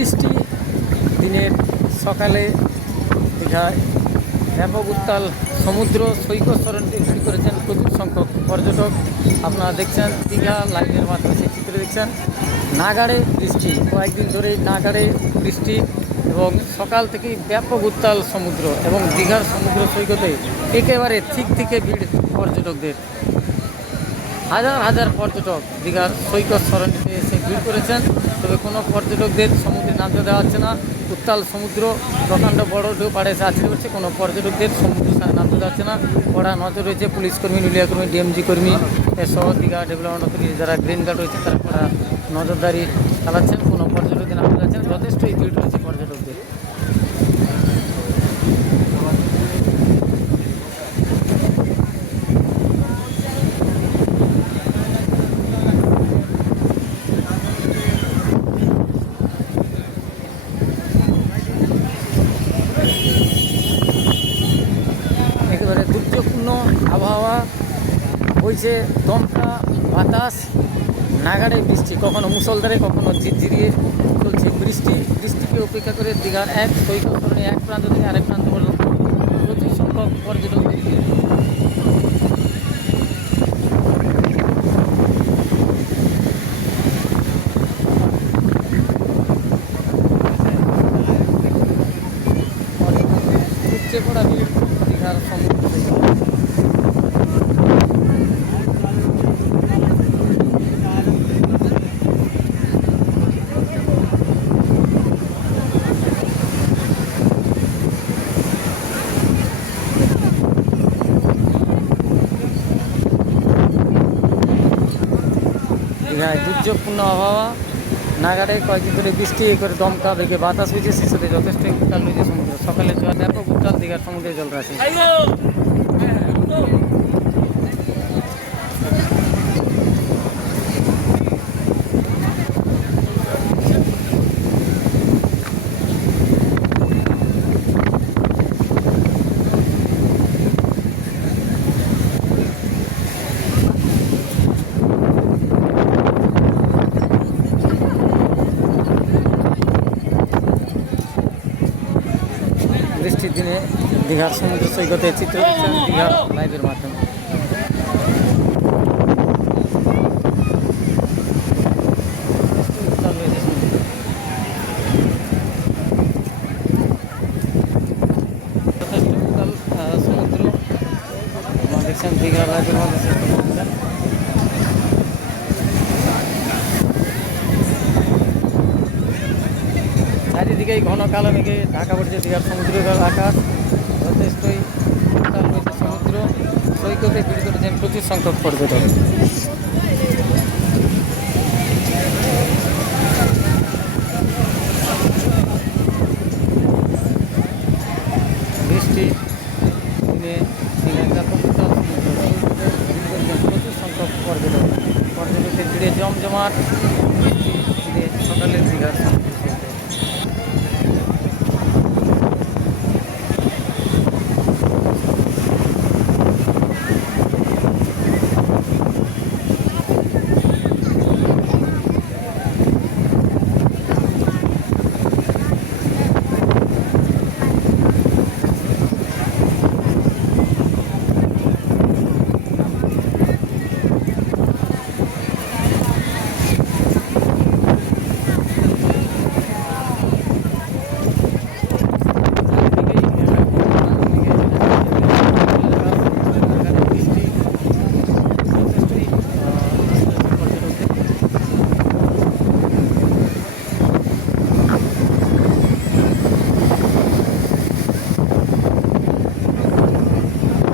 বৃষ্টি দিনের সকালে দীঘায় ব্যাপক উত্তাল সমুদ্র সৈকত সরণটি ভিড় করেছেন প্রচুর সংখ্যক পর্যটক। আপনারা দেখছেন দীঘা লাইভের মাধ্যমে সেই চিত্র দেখছেন। নাগাড়ে বৃষ্টি, কয়েকদিন ধরেই নাগাড়ে বৃষ্টি এবং সকাল থেকেই ব্যাপক উত্তাল সমুদ্র এবং দীঘার সমুদ্র সৈকতে একেবারে ঠিক থেকে ভিড় পর্যটকদের। হাজার হাজার পর্যটক দীঘার সৈকত সরণিতে এসে ভিড় করেছেন। তবে কোনো পর্যটকদের সমুদ্রে নামতে দেওয়া হচ্ছে না। উত্তাল সমুদ্র, প্রকাণ্ড বড় ঢেউ পাড়ে এসে আছড়ে পড়ছে কোনো পর্যটকদের সমুদ্রে নামতে দেওয়া হচ্ছে না। কড়া নজর রয়েছে পুলিশ কর্মী, নুলিয়া কর্মী, ডিএমজি কর্মী সহ দীঘা ডেভেলপমেন্ট অথরিটি যারা গ্রিন গার্ড রয়েছে তারা কড়া নজরদারি চালাচ্ছেন। কোনো পর্যটকদের নামতে যাচ্ছেন যথেষ্টই ভিড় রয়েছে পর্যটকদের একেবারে দুর্যোগপূর্ণ আবহাওয়া, ওই যে দমকা, বাতাস, নাগাড়ে বৃষ্টি, কখনো মুসলধারে, কখনো ঝিরঝিরিয়ে চলছে বৃষ্টি। বৃষ্টিকে উপেক্ষা করে দীঘার এক সৈকত এক প্রান্ত থেকে আরেক প্রান্ত পর্যন্ত প্রচুর সংখ্যক পর্যটকদের ভিড়। পর্যটকদের উপচে পড়া ভিড় দীঘার সমুদ্র সৈকতে। দীঘায় দুর্যোগপূর্ণ আবহাওয়া। নাগারে কয়েকদিন ধরে বৃষ্টি করে দমকা, বেগে বাতাস হয়েছে শিশুতে যথেষ্ট উত্তাল রয়েছে সমুদ্র। সকালে জল ব্যাপক, উত্তাল দিঘার সমুদ্রে জল আছে বৃষ্টির দিনে দীঘার সমুদ্র সৈকতে চিত্র দীঘা লাইভের মাধ্যমে। সমুদ্র। যথেষ্ট উত্তাল, আহ, সমুদ্র। আপনারা দেখছেন দীঘা লাইভের মাধ্যমে চারিদিকেই ঘন কালো মেঘে ঢাকা পড়ছে দীঘার সমুদ্রের আকাশ। তার সমুদ্র সৈকতে ভিড় করেছেন প্রচুর সংখ্যক পর্যটক। বৃষ্টি দিনে সংখ্যক পর্যটকের ভিড়ে জমজমাট। সকালের দীঘার